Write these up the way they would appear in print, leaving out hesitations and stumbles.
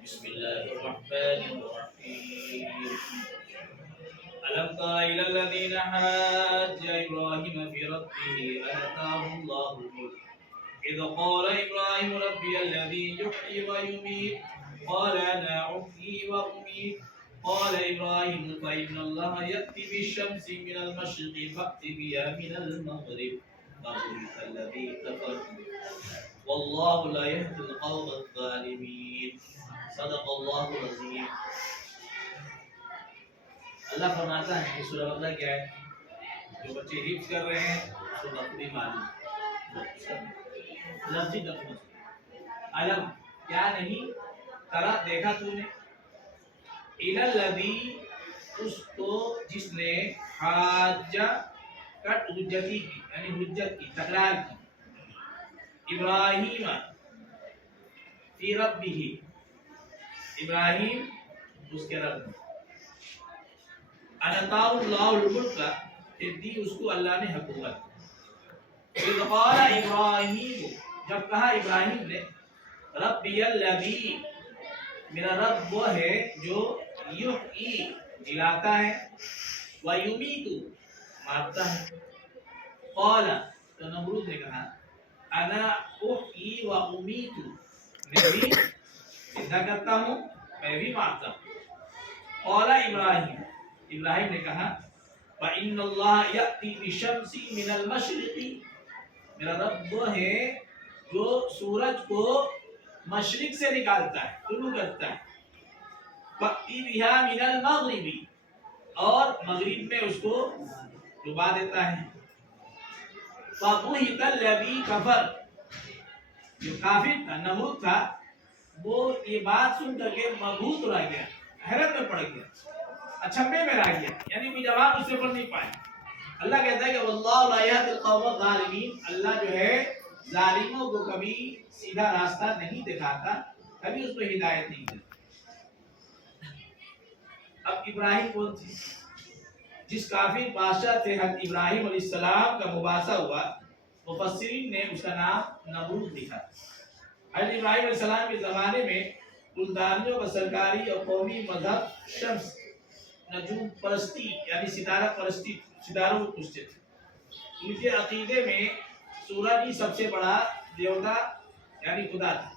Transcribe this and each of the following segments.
بسم الله الرحمن الرحيم. ألم تر إلى الذين حاج إبراهيم في ربه أن آتاه الله الملك إذ قال إبراهيم ربي الذي يحيي ويميت قال أنا أحيي وأميت قال إبراهيم فإن الله يأتي بالشمس من المشرق فأت بها من المغرب فبهت الذي كفر والله لا يهدي القوم الظالمين. صدق اللہ العظیم. اللہ فرماتا ہے کہ سورہ بقرہ کیا ہے؟ جو بچے حفظ کر رہے ہیں تو بقری معلوم لفظی ترجمہ. علم کیا نہیں ترا دیکھا تو نے الی الذی اس کو جس نے حاجہ کٹ حجتی کی یعنی حجت کی تکرار کی ابراہیم فی ربہ ابراہیم اس کے رب نے انتا اللہ الملک پھر دی اس کو اللہ نے حکومت. اذ قال ابراہیم جب کہا ابراہیم نے ربی الذی میرا رب وہ ہے جو یحیی جلاتا ہے ویمیت مارتا ہے. قال تو نمرود نے کہا انا احیی و امیت میں بھی زندہ کرتا ہوں میں بھی مارتا ہوں. قال ابراہیم ابراہیم نے کہا فإن اللہ یأتی بشمس من المشرق میرا رب وہ ہے جو سورج کو مشرق سے نکالتا ہے طلوع کرتا ہے فأتی بها من المغرب اور مغرب میں اس کو ڈبا دیتا ہے. فبہت الذی کفر جو کافر تھا نمرود تھا وہ یہ بات سن کر کے مبہوت رہ گیا حیرت میں پڑ گیا اچھمبے میں رہ گیا یعنی کوئی جواب اس سے پڑھ نہیں پایا. اللہ کہتا ہے کہ واللہ لا یہدی القوم الظالمین اللہ جو ہے ظالموں کو کبھی سیدھا راستہ نہیں دکھاتا کبھی اس کو ہدایت نہیں دیتا. اب ابراہیم کون تھے؟ جس کافر بادشاہ سے حضرت ابراہیم علیہ السلام کا مباحثہ ہوا مفسرین نے اس کا نام نمرود لکھا. حضرت ابراہیم علیہ السلام کے زمانے میں بلدانیوں کا سرکاری اور قومی مذہب شمس نجوم پرستی یعنی ستارہ پرستی ستاروں کو پوجتے تھے. ان کے عقیدے میں سورج ہی سب سے بڑا دیوتا یعنی خدا تھا.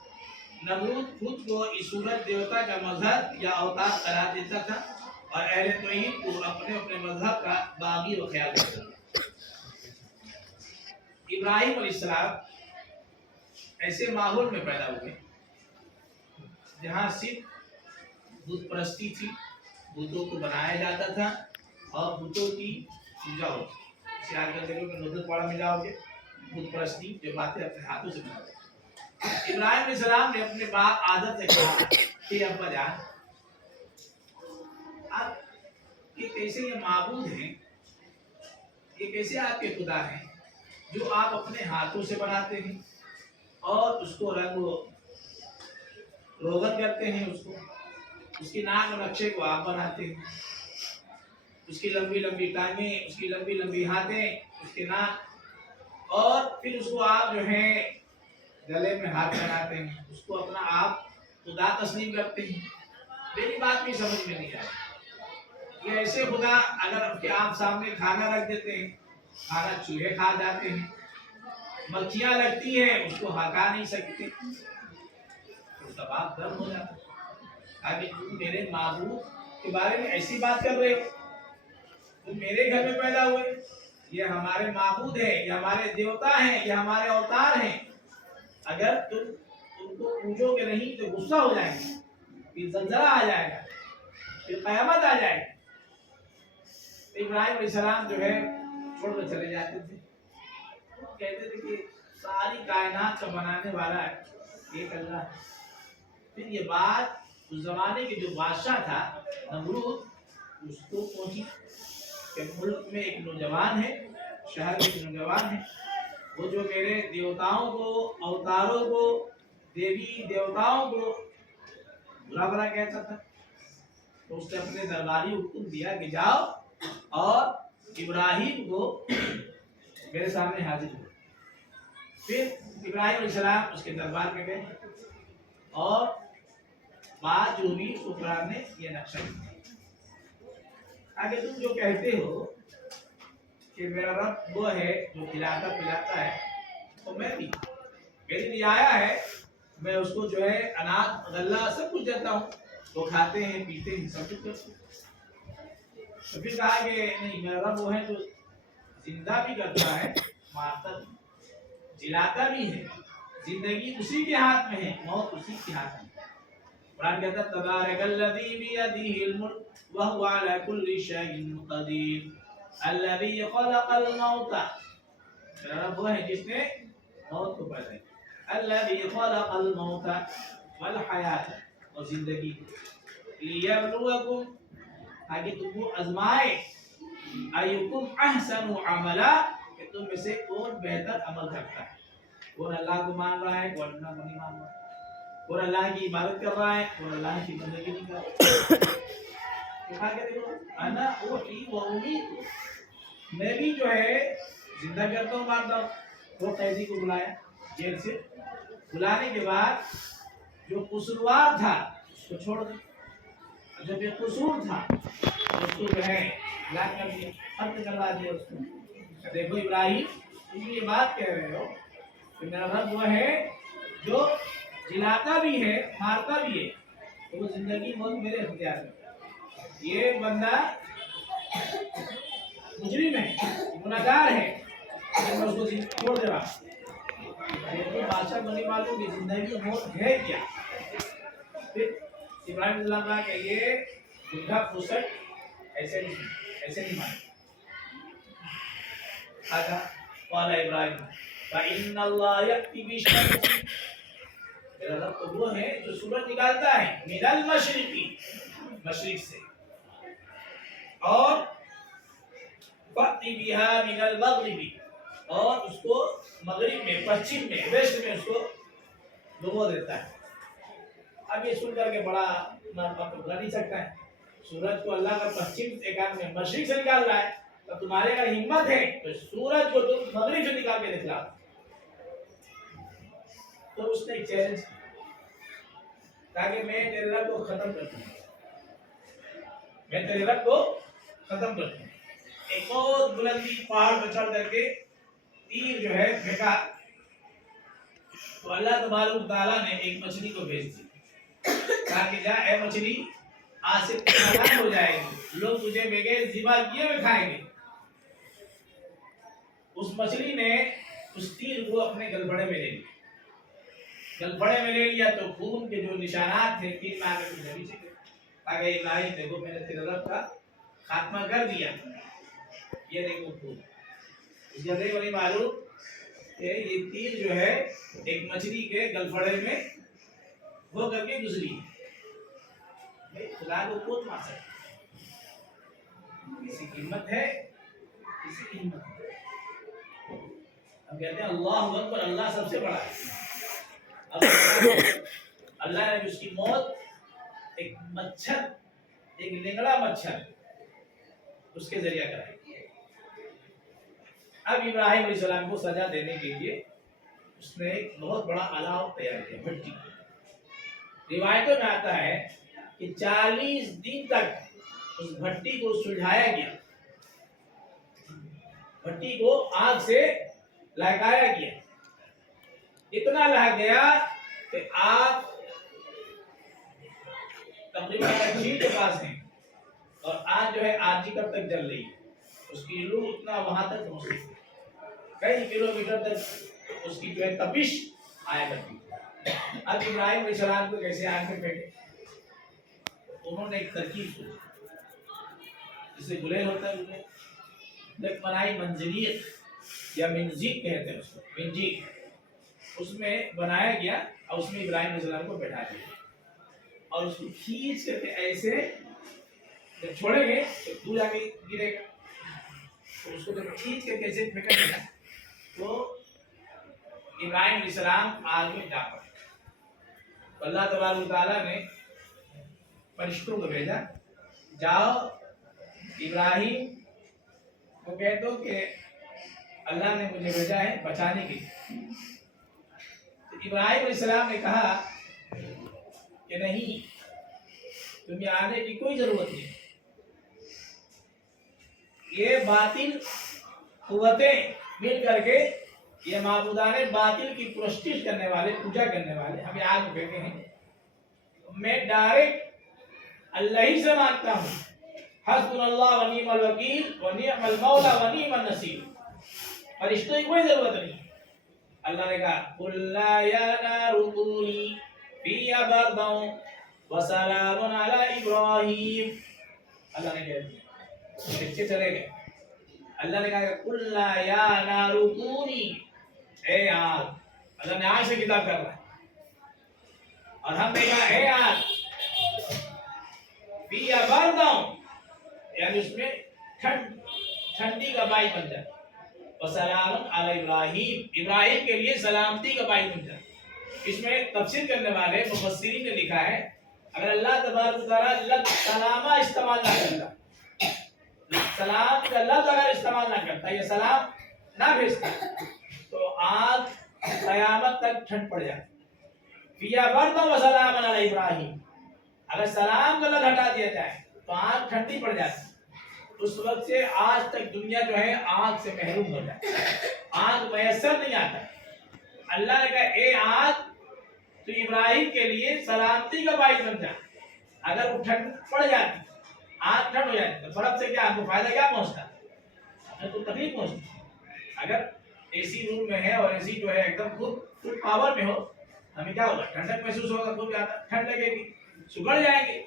نمرود خود کو اس سورج دیوتا کا مظہر یا اوتار قرار دیتا تھا اور اہل توحید کو اپنے مذہب کا باغی و خیال کرتا تھا. ابراہیم علیہ السلام ایسے ماحول میں پیدا ہوئے جہاں صرف بت پرستی تھی بتوں کو بنایا جاتا تھا اور بتوں کی پوجا ہوتی. جیسے آج کل دیکھو کہ نوزل پاڑا میں جاؤ گے بت پرستی جو باتیں اپنے ہاتھوں سے بناتے. ابراہیم علیہ السلام نے اپنے باپ عادت سے کہا کہ ابا جان آپ یہ کیسے یہ معبود ہیں یہ کیسے آپ کے خدا ہیں جو آپ اپنے ہاتھوں سے بناتے ہیں اور اس کو رنگ روغن کرتے ہیں اس کی ناک و نقشے کو آپ بناتے ہیں اس کی لمبی لمبی ٹانگیں اس کی لمبی لمبی ہاتھیں اس کے ناک اور پھر اس کو آپ جو ہے گلے میں ہاتھ بناتے ہیں اس کو اپنا آپ خدا تسلیم کرتے ہیں. میری بات بھی سمجھ میں نہیں آئی کہ ایسے خدا اگر آپ سامنے کھانا رکھ دیتے ہیں کھانا چوہے کھا جاتے ہیں مکھیاں لگتی ہیں اس کو ہٹا نہیں سکتے تو تب آپ درد ہو جاتا کہ تم میرے معبود کے بارے میں ایسی بات کر رہے ہو تم میرے گھر میں پیدا ہوئے یہ ہمارے معبود ہیں یہ ہمارے دیوتا ہیں یہ ہمارے اوتار ہیں اگر تم ان کو پوجو گے نہیں تو غصہ ہو جائیں گے پھر زلزلہ آ جائے گا پھر قیامت آ جائے گی. ابراہیم علیہ السلام جو ہے چھوڑ کر چلے جاتے تھے کہتے تھے کہ ساری کائنات کا بنانے والا ہے ایک اللہ ہے. پھر یہ بات اس زمانے کے جو بادشاہ تھا نمرود اس کو پہنچی کہ ملک میں ایک نوجوان ہے شہر میں ایک نوجوان ہے وہ جو میرے دیوتاؤں کو اوتاروں کو دیوی دیوتاؤں کو برا برا کہتا تھا. تو اس نے اپنے درباری حکم دیا کہ جاؤ اور ابراہیم کو میرے سامنے حاضر ہو. پھر ابراہیم علیہ السلام اس کے دربار میں گئے اور بات جو بھی اس کو قرآن نے یہ نقشہ دیا۔ آگے تم جو کہتے ہو کہ میرا رب وہ ہے جو کھلاتا پلاتا ہے، تو میں بھی میرے لیے آیا ہے، میں اس کو جو ہے اناج غلہ سب کچھ دیتا ہوں، وہ کھاتے ہیں پیتے ہیں سب کچھ کرتے ہیں۔ تو پھر کہا کہ نہیں، میرا رب وہ ہے جو زندہ بھی کرتا ہے، مارتا بھی، جلاتا بھی ہے، زندگی اسی کے ہاتھ میں ہے، موت اسی کے ہاتھ میں ہے۔ قرآن کہتا ہے تبارک الذی بیدہ الملک وہو علی کل شیء قدیر الذی خلق الموت، میرا رب وہ ہے جس نے موت کو پیدا کیا، الذی خلق الموت والحیات، اور زندگی کو، لیبلوکم، تاکہ تم کو آزمائے، ایکم احسن عملا، کہ تم میں سے کون بہتر عمل کرتا ہے، کون اللہ کو مان رہا ہے، کون اللہ کو نہیں مان رہا ہے، کون اللہ کی عبادت کر رہا ہے، کون اللہ کی بندگی نہیں کر رہا ہے۔ کہا کہ دیکھو انا احیی و امیت، میں بھی جو ہے زندہ کرتا ہوں مارتا ہوں۔ وہ قیدی کو بلایا جیل سے، بلانے کے بعد جو قصوروار تھا اس کو چھوڑ دیا، جو بے قصور تھا اس کو جو ہے ہلاک کر دیا، قتل کروا دیا اس کو۔ دیکھو ابراہیم، تم یہ بات کہہ رہے ہو کہ میرا رب وہ ہے جو جلاتا بھی ہے مارتا بھی ہے، تو وہ زندگی موت میرے اختیار میں۔ یہ بندہ مجرم ہے، گنہگار ہے، میں اس کو چھوڑ دے رہا ہوں۔ یہ بادشاہ کو نہیں معلوم کہ زندگی موت ہے کیا۔ پھر ابراہیم علیہ السلام کہ یہ بڈھا پھسٹ ایسے نہیں مانے۔ آگا قال ابراہیم فإن اللہ یأتی بالشمس، میرا رب تو وہ ہے جو سورج نکالتا ہے من المشرقی، مشرق سے، اور فأتی بها من المغربی، اور اس کو مغرب میں، پچھم میں، ویسٹ میں اس کو ڈبو دیتا ہے۔ اب یہ سن کر کے بڑا بھلا نہیں سکتا ہے، سورج کو اللہ کا پچھم سے میں مشرق سے نکال رہا ہے، تو تمہارے اگر ہمت ہے تو سورج کو تم مغرب سے نکال کے دکھلا۔ تو اس نے ایک چیلنج کیا تاکہ میں تیرے رب کو ختم کر دوں، میں تیرے رب کو ختم کر دوں۔ ایک بہت بلندی پہاڑ پر چڑھ کر کے تیر جو ہے پھینکا، تو اللہ تبارک و تعالیٰ نے ایک مچھلی کو بھیج دی، کہا کہ جا اے مچھلی، آج سے پہچان ہو جائے گی، لوگ تجھے بغیر ذبح کیے ہوئے کھائیں گے۔ اس مچھلی نے اس تیر کو اپنے گلبڑے میں لے لیا، گلبڑے میں لے لیا تو خون کے جو نشانات تھے تیر میں آ کر کے نیچے گئے، آگے ابراہیم دیکھو میں نے تیرے رب کا خاتمہ کر دیا، یہ دیکھو خون۔ اس گدھے کو نہیں معلوم کہ یہ تیر جو ہے ایک مچھلی کے گلبڑے میں وہ کر کے گزری۔ خدا کو کون مار سکتا؟ کسی کی ہمت ہے، کسی کی ہمت ہے۔ ہم کہتے ہیں اللہ اکبر، اللہ سب سے بڑا ہے۔ اللہ نے اس کی موت ایک مچھر، ایک لنگڑا مچھر اس کے ذریعہ کرائی۔ اب ابراہیم علیہ السلام کو سزا دینے کے لیے اس نے ایک بہت بڑا الاؤ تیار کیا، بھٹی۔ روایتوں میں آتا ہے کہ 40 دن تک اس بھٹی کو سلجھایا گیا، بھٹی کو آگ سے لہکایا گیا، اتنا لہک گیا کہ آگ تقریباً جھیل کے پاس ہے، اور آج جو ہے آج کب تک جل رہی ہے، اس کی روح اتنا وہاں تک پہنچ گئی، کئی کلومیٹر تک اس کی جو ہے تپش آیا کرتی۔ اب ابراہیم علیہ السلام کو کیسے آگ میں بیٹھے، انہوں نے ایک ترکیب سوچی، جسے گلیل ہوتا ہے، گلیل ایک بنائی منجریت یا منجیک کہتے ہیں اس کو، منجیک، اس میں بنایا گیا اور اس میں ابراہیم علیہ السلام کو بیٹھا دیا، اور اس کو کھینچ کر کے ایسے جب چھوڑیں گے تو دور جا کے گرے گا، تو اس کو جب کھینچ کے کیسے پھینکا گیا تو ابراہیم علیہ السلام آگ میں جا پڑے۔ اللہ تبارک و تعالیٰ نے فرشتوں کو بھیجا، جاؤ ابراہیم کو کہہ دو کہ اللہ نے مجھے بھیجا ہے بچانے کے لیے۔ تو ابراہیم علیہ السلام نے کہا کہ نہیں، تمہیں آنے کی کوئی ضرورت نہیں. یہ باطل قوتیں مل کر کے یہ معبودان باطل کی پرستش کرنے والے، پوجا کرنے والے ہمیں آگ میں پھینکے ہیں. میں ڈائریکٹ اللہ ہی سے مانگتا ہوں. حسبنا اللہ و نعم الوکیل و نعم المولا و نعم النصیر. فرشتوں کی کوئی ضرورت نہیں. اللہ نے کہا قل لا یا نار کونی فیہا بردا وسلام علی ابراہیم. اللہ نے کہا پیچھے چلے گئے. اللہ نے کہا قل لا یا نار کونی، اے آگ. اللہ نے آگ سے خطاب کر رہا ہے اور ہم نے کہا اے آگ فیہا بردا، یعنی اس میں ٹھنڈی کا باعث بن جائے. وسلام علی ابراہیم، ابراہیم کے لیے سلامتی کا باعث بن جائے. اس میں تفسیر کرنے والے مفسرین نے لکھا ہے اگر اللہ تبارک و تعالی لفظ سلامہ استعمال نہ کرتا، سلام کا لفظ اگر استعمال نہ کرتا، یہ سلام نہ بھیجتا، تو آگ قیامت تک ٹھنڈ پڑ جاتی. فیہا برد و سلام علی ابراہیم، اگر سلام کا لفظ ہٹا دیا جائے تو آگ ٹھنڈی پڑ جاتی. اس وقت سے آج تک دنیا جو ہے آگ سے محروم ہو جاتی، آگ میسر نہیں آتا. اللہ نے کہا اے آگ تو ابراہیم کے لیے سلامتی کا باعث بن جائے. اگر وہ ٹھنڈ پڑ جاتی، آگ ٹھنڈ ہو جاتی، تو برف سے کیا آپ کو فائدہ کیا پہنچتا؟ اگر تو تکلیف پہنچتی. اگر اے سی روم میں ہے اور اے سی جو ہے ایک دم فل پاور میں ہو، ہمیں کیا ہوگا؟ ٹھنڈک محسوس ہوگا، خوب زیادہ ٹھنڈ لگے گی، سگڑ جائیں گے.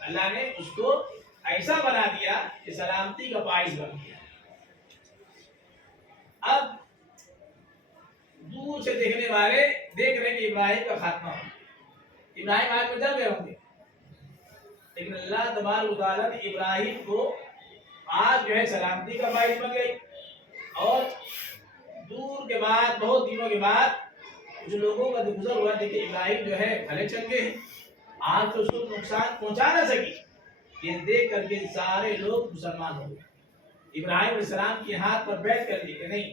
اللہ نے اس کو ایسا بنا دیا کہ سلامتی کا باعث بن گیا. اب دور سے دیکھنے والے دیکھ رہے کہ ابراہیم کا خاتمہ ہو، ابراہیم آگ میں جل گئے ہوں گے، لیکن اللہ تبارک و تعالیٰ نے ابراہیم کو آگ جو ہے سلامتی کا باعث بن گئی. اور دور کے بعد بہت دنوں کے بعد کچھ لوگوں کا گزر ہوا کہ ابراہیم جو ہے بھلے چنگے ہیں، آگ تو اس کو نقصان پہنچا نہ سکی. یہ دیکھ کر کے سارے لوگ مسلمان ہو گئے. ابراہیم علیہ السلام کے ہاتھ پر بیٹھ کر کے کہ نہیں،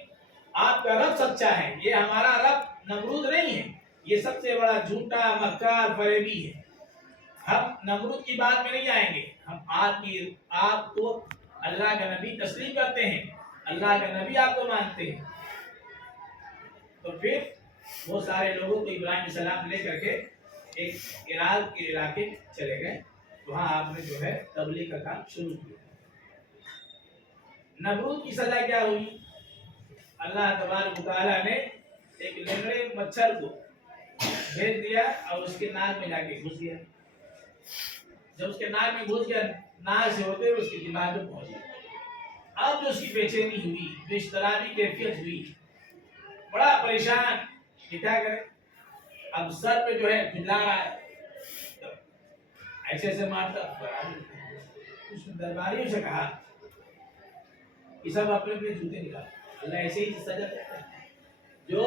آپ کا رب سچا ہے، یہ ہمارا رب نمرود نہیں ہے، یہ سب سے بڑا جھوٹا مکار فریبی ہے. ہم نمرود کی بات میں نہیں آئیں گے، ہم آپ کو اللہ کا نبی تسلیم کرتے ہیں، اللہ کا نبی آپ کو مانتے ہیں. تو پھر وہ سارے لوگوں کو ابراہیم علیہ السلام لے کر کے ایک عراق کے علاقے چلے گئے. وہاں آپ نے جو ہے تبلیغ کا کام شروع کیا. نمرود کی سزا کیا ہوئی؟ اللہ تبارک و تعالیٰ نے ایک لنگڑے مچھر کو بھیج دیا اور اس کے ناک میں جا کے گھس گیا. جب اس کے ناک میں گھس گیا، ناک سے ہوتے ہوئے اس کے دماغ میں پہنچ گیا. اب جو اس کی بے چینی ہوئی، جو اضطرابی کیفیت ہوئی، بڑا پریشان کہ کیا کرے. اب سر پہ جو ہے کھجلا رہا ہے، ایسے ایسے مارتا. اس نے درباریوں سے کہا کہ سب اپنے اپنے جوتے نکال. اللہ ایسے ہی سزا دیتا ہے. جو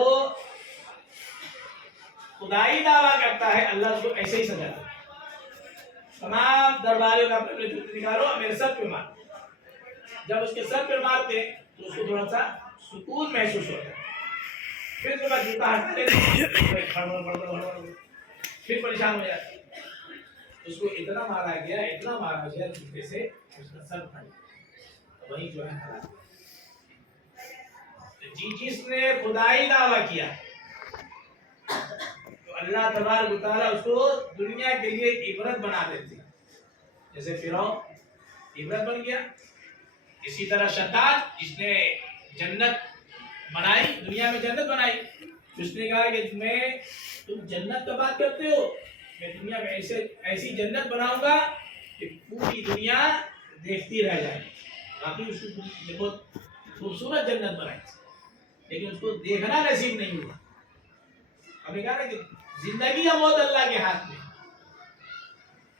خدائی دعویٰ کرتا ہے اللہ اس کو ایسے ہی سزا دیتا ہے. تمام درباریوں کا اپنے جوتے نکالو اور میرے سر پہ مار. جب اس کے سر پہ مارتے تو اس کو تھوڑا سا سکون محسوس ہوتا ہے. پھر اس کا جوتا ہٹاتے پھر پریشان ہو جاتا. اس کو اتنا مارا گیا جوتے سے اس کا سر پھٹ گیا. وہی جو ہے ہلاک. جس نے خدائی دعویٰ کیا تو اللہ تبارک و تعالیٰ اس کو دنیا کے لیے عبرت بنا دیتے. جیسے فرعون عبرت بن گیا، اسی طرح شیطان جس نے جنت بنائی، دنیا میں جنت بنائی، اس نے کہا کہ تم جنت کا بات کرتے ہو، میں دنیا میں ایسی جنت بناؤں گا کہ پوری دنیا دیکھتی رہ جائے. باقی اس کو بہت خوبصورت جنت بنائی، لیکن اس کو دیکھنا نصیب نہیں ہوا. ہمیں کہا نا کہ زندگی یا موت اللہ کے ہاتھ میں.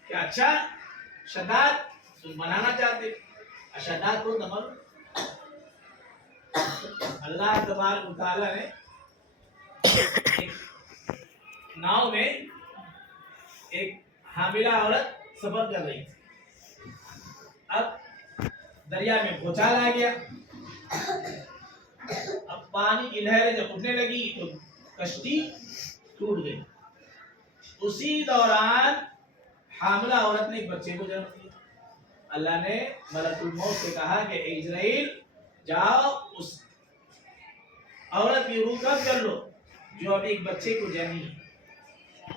کیا اچھا شداد تم بنانا چاہتے، شداد کو نمل. اللہ تبارک و تعالیٰ نے ایک ناؤ میں ایک حاملہ عورت سفر کر رہی تھی. اب دریا میں بھوچال آ گیا. اب پانی کی لہریں جب اٹھنے لگی تو کشتی ٹوٹ گئی. اسی دوران حاملہ عورت نے ایک بچے کو جنم دیا. اللہ نے ملک الموت سے کہا کہ اے اسرائیل جاؤ اس عورت کی روح قبض کر لو جو ابھی ایک بچے کو جنمی ہے.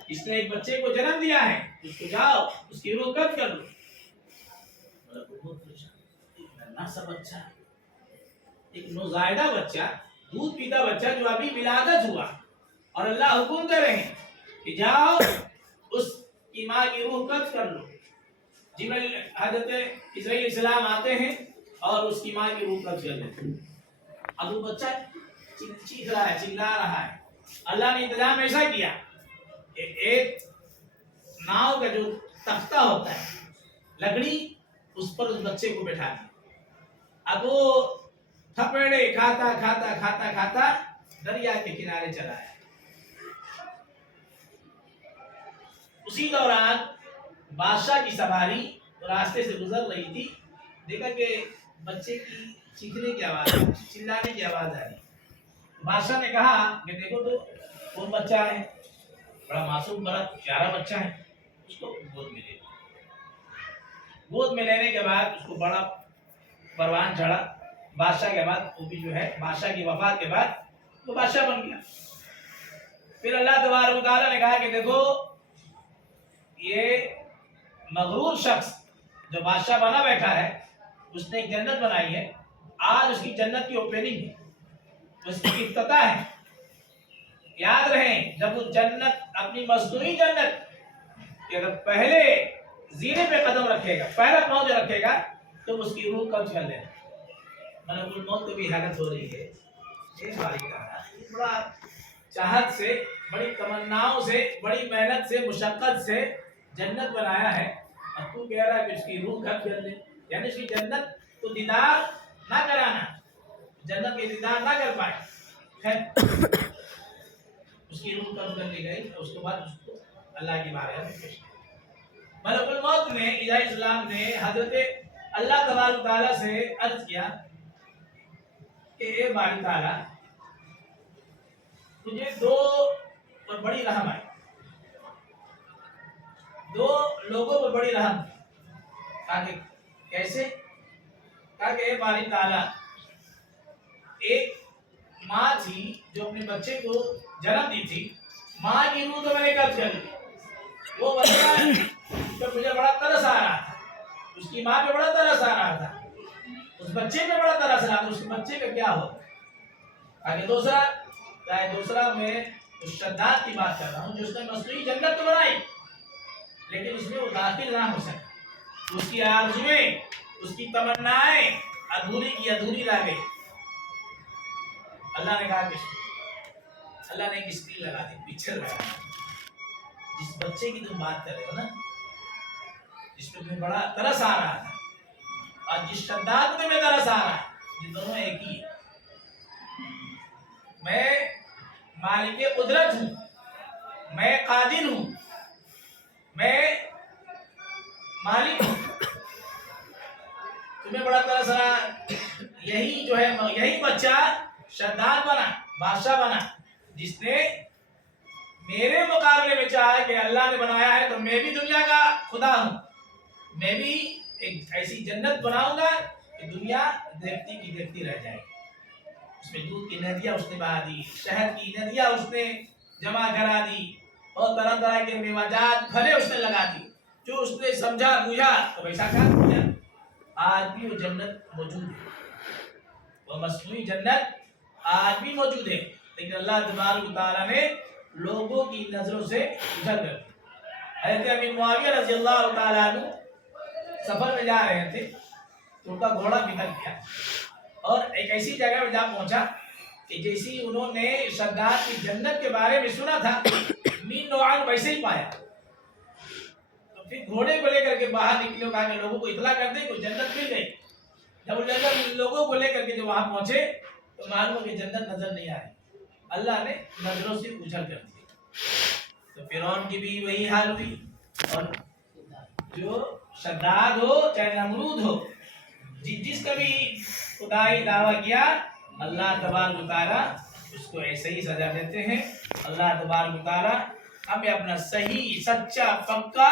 اس نے ایک بچے کو جنم دیا ہے, اس کو جاؤ اس کی روح قبض کر لو. ملک الموت ایک ننھا سا بچہ, ایک نوزائیدہ بچہ, دودھ پیتا بچہ جو ابھی ولادت ہوا, اور اللہ حکم دے رہے ہیں کہ جاؤ اس کی ماں کی روح قبض کر لو. جبرائیل حضرت اسرائیل علیہ السلام آتے ہیں اور اس کی ماں کی روح قبض کر لیتے ہیں. اب وہ بچہ چیخ رہا ہے, چلا رہا ہے. اللہ نے انتظام ایسا کیا کہ ایک ناؤ کا جو تختہ ہوتا ہے, لکڑی, اس پر اس بچے کو بٹھا دیا. اب وہ تھپڑے کھاتا کھاتا کھاتا کھاتا دریا کے کنارے چلا ہے. اسی دوران بادشاہ کی سواری راستے سے گزر رہی تھی, دیکھا کہ بچے کی چیخنے کی آواز, چلانے کی آواز آ رہی. بادشاہ نے کہا کہ دیکھو تو کون بچہ ہے, بڑا معصوم بڑا پیارا بچہ ہے, اس کو گود میں لے. گود میں لینے کے بعد اس کو بڑا پروان چڑھا. بادشاہ کے بعد وہ بھی جو ہے بادشاہ کی وفات کے بعد وہ بادشاہ بن گیا. پھر اللہ تبارک و تعالیٰ نے کہا کہ دیکھو یہ مغرور شخص جو بادشاہ بنا بیٹھا ہے, اس نے ایک جنت بنائی ہے, آج اس کی جنت کی اوپننگ ہے, اس کی افتتاح ہے. یاد رہیں جب وہ جنت اپنی مصنوعی جنت کہ اگر پہلے زینے پہ قدم رکھے گا, پہلا پاؤں جو رکھے گا تو اس کی روح قبض کر لینا. ملک الموت کو بھی حالت ہو رہی ہے. ایک باری کہا بڑا چاہت سے, بڑی تمناؤں سے, بڑی محنت سے, مشقت سے جنت بنایا ہے, اور تو کہہ رہا ہے کہ اس کی روح قبض کر لے. یعنی اس کی جنت تو دیدار نہ کرانا, جنت کے دیدار نہ کر پائے. اس کی روح قبض کر لی گئی, اور اس کے بعد اس کو اللہ کی بارگاہ میں پیش کیا. ملک الموت نے عیسیٰ السلام نے حضرت اللہ تبارک تعالیٰ سے عرض کیا کہ اے باری تعالیٰ تجھے دو پر بڑی رحم آئی, دو لوگوں پر بڑی رحم. کہا کہ کیسے؟ کہا کہ اے باری تعالیٰ ایک ماں تھی جو اپنے بچے کو جنم دی تھی, ماں کی روح تو میں نے قبض کر لی. وہ بچہ پہ مجھے بڑا ترس آ رہا تھا, اس کی ماں پہ بڑا ترس آ رہا تھا, اس بچے پہ بڑا ترس آ رہا تھا, اس بچے کا کیا ہو. آگے دوسرا میں اس شداد کی بات کر رہا ہوں جو اس نے مصنوعی جنت تو بنائی, لیکن اس میں وہ داخل نہ ہو سکا. اس کی آرزویں, اس کی تمنائیں ادھوری کی ادھوری رہ گئی. اللہ نے کہا کہ اللہ نے ایک اسکرین لگا دی, پکچر لگا دی. جس بچے کی تم بات کر رہے ہو نا, جس پہ تمہیں بڑا ترس آ رہا تھا, اور جس شداد میں ترس آ رہا ہے, یہ دونوں ایک ہی ہے. میں مالک قدرت ہوں, میں قادر ہوں, میں مالک ہوں. تمہیں بڑا ترس رہا, یہی جو ہے یہی بچہ شداد بنا, بادشاہ بنا, جس نے میرے مقابلے میں چاہا کہ اللہ نے بنایا ہے تو میں بھی دنیا کا خدا ہوں, میں بھی ایک ایسی جنت بناؤں گا کہ دنیا دیکھتی کی دیکھتی رہ جائے گی. اس میں دودھ کی ندیاں اس نے بہا دی, شہد کی ندیاں اس نے جمع کرا دی, اور طرح طرح کے میوجات پھلے اس نے لگا دی. جو اس نے سمجھا بوجھا تو ویسا کام کیا. آج بھی وہ جنت موجود ہے, وہ مصنوعی جنت آج بھی موجود ہے, لیکن اللہ تبارک و تعالیٰ نے لوگوں کی نظروں سے اجھل کر دی. حضرت امیر معاویہ رضی اللہ تعالیٰ عنہ سفر میں جا رہے تھے تو ان کا گھوڑا بگڑ گیا, اور ایک ایسی جگہ پر جا پہنچا کہ جیسی انہوں نے شداد کی جنت کے بارے میں سنا تھا, مین نوعان ویسے ہی پایا. تو پھر گھوڑے کو لے کر کے باہر نکلے, کہا کہ لوگوں کو اطلاع کر دیں کہ جنت مل گئی. جب لوگوں کو لے کر کے جو وہاں پہنچے تو معلوم کہ جنت نظر نہیں آئی, اللہ نے نظروں سے اجھل کر دی. تو فرعون کی بھی وہی حال ہوئی, اور جو شداد ہو چاہے نمرود ہو, جس کا بھی خدائی دعویٰ کیا, اللہ تبارک و تعالیٰ اس کو ایسے ہی سزا دیتے ہیں. اللہ تبارک و تعالیٰ ہمیں اپنا صحیح سچا پکا